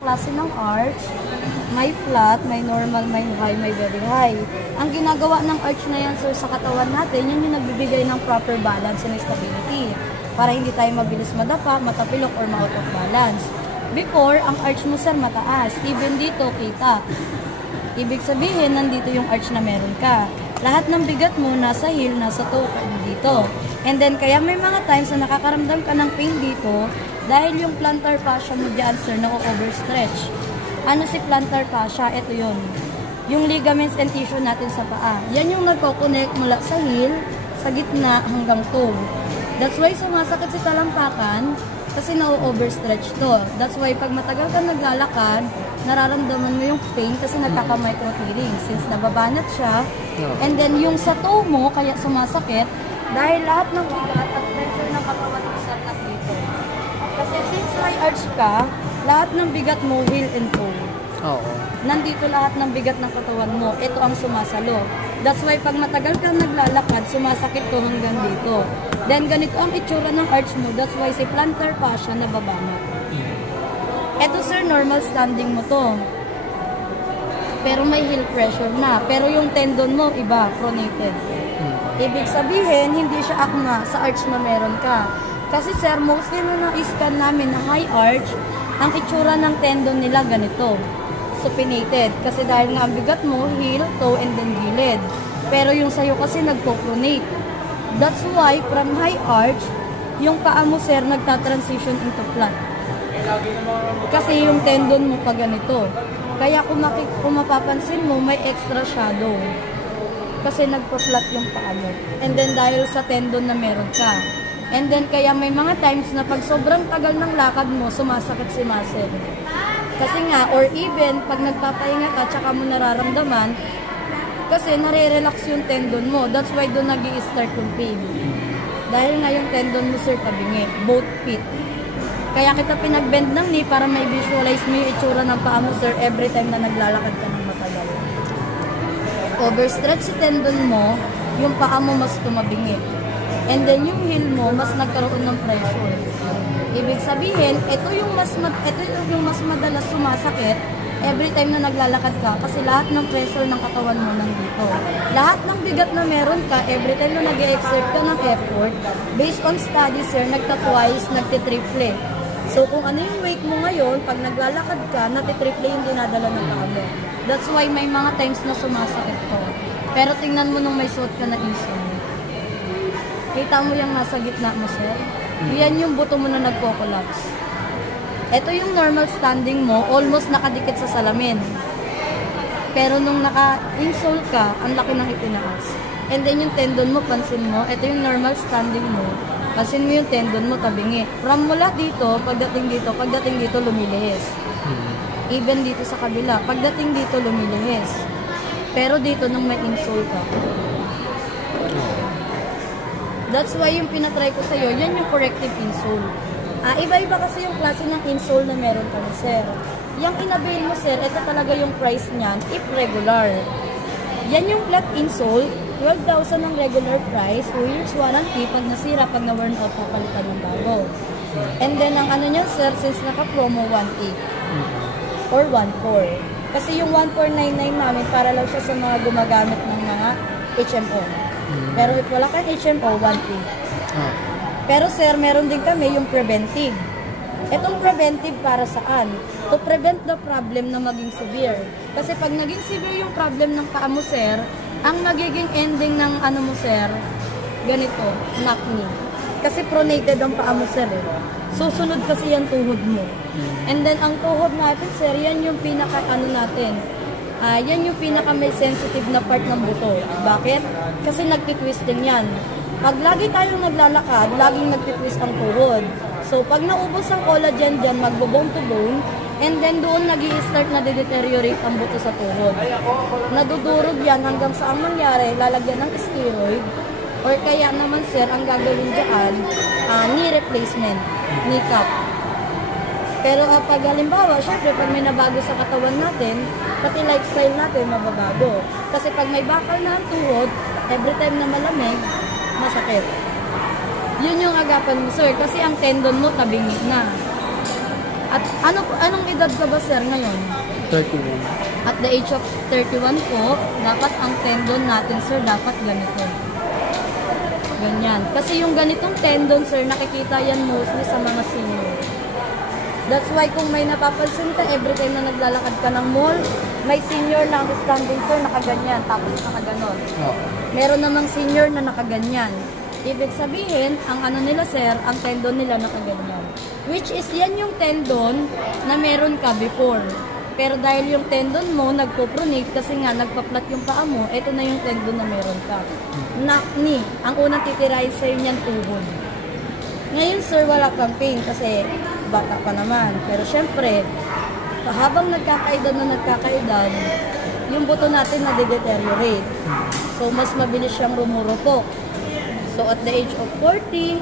Klase ng arch, may flat, may normal, may high, may very high. Ang ginagawa ng arch na yan, sir, sa katawan natin, yun yung nagbibigay ng proper balance and stability. Para hindi tayo mabilis madapa, matapilok, or ma-out of balance. Before, ang arch mo, sir, mataas. Even dito, kita. Ibig sabihin, nandito yung arch na meron ka. Lahat ng bigat mo, nasa heel, nasa toe, dito. And then, kaya may mga times na nakakaramdam ka ng pain dito, dahil yung plantar fascia mo dyan, sir, na-overstretch. Ano si plantar fascia? Ito yun. Yung ligaments and tissue natin sa paa. Yan yung nagko-connect mula sa heel, sa gitna, hanggang toe. That's why sumasakit si talampakan, kasi na-overstretch to. That's why pag matagal ka naglalakad, nararamdaman mo yung pain kasi nagkaka-micro-tearing. Since nababanat siya, and then yung sa toe mo, kaya sumasakit, dahil lahat ng bigat at pressure ng katawan mo sa dito. Kasi since may arch ka, lahat ng bigat mo, heel and toe. Oo. Nandito lahat ng bigat ng katawan mo. Ito ang sumasalo. That's why pag matagal kang naglalakad, sumasakit to hanggang dito. Then ganito ang itsura ng arch mo. That's why si plantar fascia nababanat. Ito, sir, normal standing mo to. Pero may heel pressure na. Pero yung tendon mo, iba, pronated. Ibig sabihin, hindi siya akma sa arch na meron ka. Kasi, sir, mostly na na-scan namin na high arch, ang itsura ng tendon nila ganito. Supinated. Kasi dahil nga ang bigat mo, heel, toe, and then gilid. Pero yung sa'yo kasi nagpo-pronate. That's why, from high arch, yung paa mo, sir, nagta-transition into flat. Kasi yung tendon mo pa ganito. Kaya kung mapapansin mo, may extra shadow. Kasi nagpo-flat yung paa mo. And then dahil sa tendon na meron ka. And then kaya may mga times na pag sobrang tagal ng lakad mo, sumasakit si muscle. Kasi nga, or even, pag nagpapahinga ka, tsaka mo nararamdaman, kasi nare-relax yung tendon mo. That's why doon nag-i-start yung pain. Dahil nga yung tendon mo, sir, tabingi. Both feet. Kaya kita pinag-bend ng knee para may visualize mo yung itsura ng paa mo, sir, every time na naglalakad ka ng matagal. Overstretch si tendon mo, yung paa mo mas tumabingi. And then yung heel mo, mas nagkaroon ng pressure. Ibig sabihin, ito yung mas madalas sumasakit every time na naglalakad ka kasi lahat ng pressure ng katawan mo nandito. Lahat ng bigat na meron ka, every time na nag-exert ka ng effort, based on studies, sir, nagta-twice, nagtitriple. So kung ano yung weight mo ngayon, pag naglalakad ka, natitriple yung dinadala ng paa mo. That's why may mga times na sumasakit to. Pero tingnan mo nung may suot ka na insole. Kita mo yung nasa gitna mo, sir? Yan yung buto mo na nagpo-collapse. Ito yung normal standing mo, almost nakadikit sa salamin. Pero nung naka-insole ka, ang laki ng itinaas. And then yung tendon mo, pansin mo, ito yung normal standing mo. Pansin mo yung tendon mo, tabingi. From mula dito, pagdating dito, lumilihis. Even dito sa kabila, pagdating dito, lumilihis. Pero dito, nung may insole ka. That's why yung pinatry ko sa'yo, yan yung corrective insole. Iba-iba kasi yung klase ng insole na meron ka na, sir. Yung in-avail mo, sir, ito talaga yung price niyan, if regular. Yan yung flat insole, 12,000 ang regular price, 2 years warranty, pag nasira, pag na-worn out, papalitan ng bago. And then, ang ano niyan, sir, since naka-promo 1.8 or 1.4. Kasi yung 1.499 namin, para lang siya sa mga gumagamit ng mga HMO. Pero if wala kang HMO, 1.8. Pero sir, meron din kami yung preventive. Itong preventive para saan? To prevent the problem na maging severe. Kasi pag naging severe yung problem ng paa mo, sir, ang magiging ending ng ano mo, sir, ganito, knock knee. Kasi pronated ang paa mo, sir. Susunod kasi yan tuhod mo. And then ang tuhod natin, sir, yan yung pinaka ano natin. Yan yung pinaka may sensitive na part ng buto. Bakit? Kasi nagtitwisting yan. Pag lagi tayong naglalakad, laging nagtitwist ang tuhod. So, pag naubos ang collagen dyan, magbo-bone to bone, and then doon nag-i-start na de-deteriorate ang buto sa tuhod. Nadudurog yan hanggang sa ang mangyari, lalagyan ng steroid, or kaya naman, sir, ang gagawin dyan, knee replacement, knee cap. Pero pag halimbawa, syempre, pag may nabago sa katawan natin, pati lifestyle natin mababago. Kasi pag may bakal na ang tuhod, every time na malamig, masakit. Yun yung agapan mo, sir. Kasi ang tendon mo, tabingi na. At anong edad ka ba, sir, ngayon? 31. At the age of 31 po, dapat ang tendon natin, sir, dapat ganito. Ganyan. Kasi yung ganitong tendon, sir, nakikita yan mostly sa mga senior. That's why kung may napapansin ka, every time na naglalakad ka ng mall, may senior na standing, sir, nakaganyan, tapos nakaganon. Oh. Meron namang senior na nakaganyan. Ibig sabihin, ang ano nila, sir, ang tendon nila nakaganyan. Which is, yan yung tendon na meron ka before. Pero dahil yung tendon mo nagpo-pronate kasi nga nagpa-flat yung paa mo, ito na yung tendon na meron ka. Knee, ang unang titirahin sa'yo niyan tuhod. Ngayon, sir, wala kang pain kasi bata pa naman. Pero syempre, habang nagkakaedad na nagkakaedad, yung buto natin na-deteriorate. So, mas mabilis siyang rumurupok. So, at the age of 40,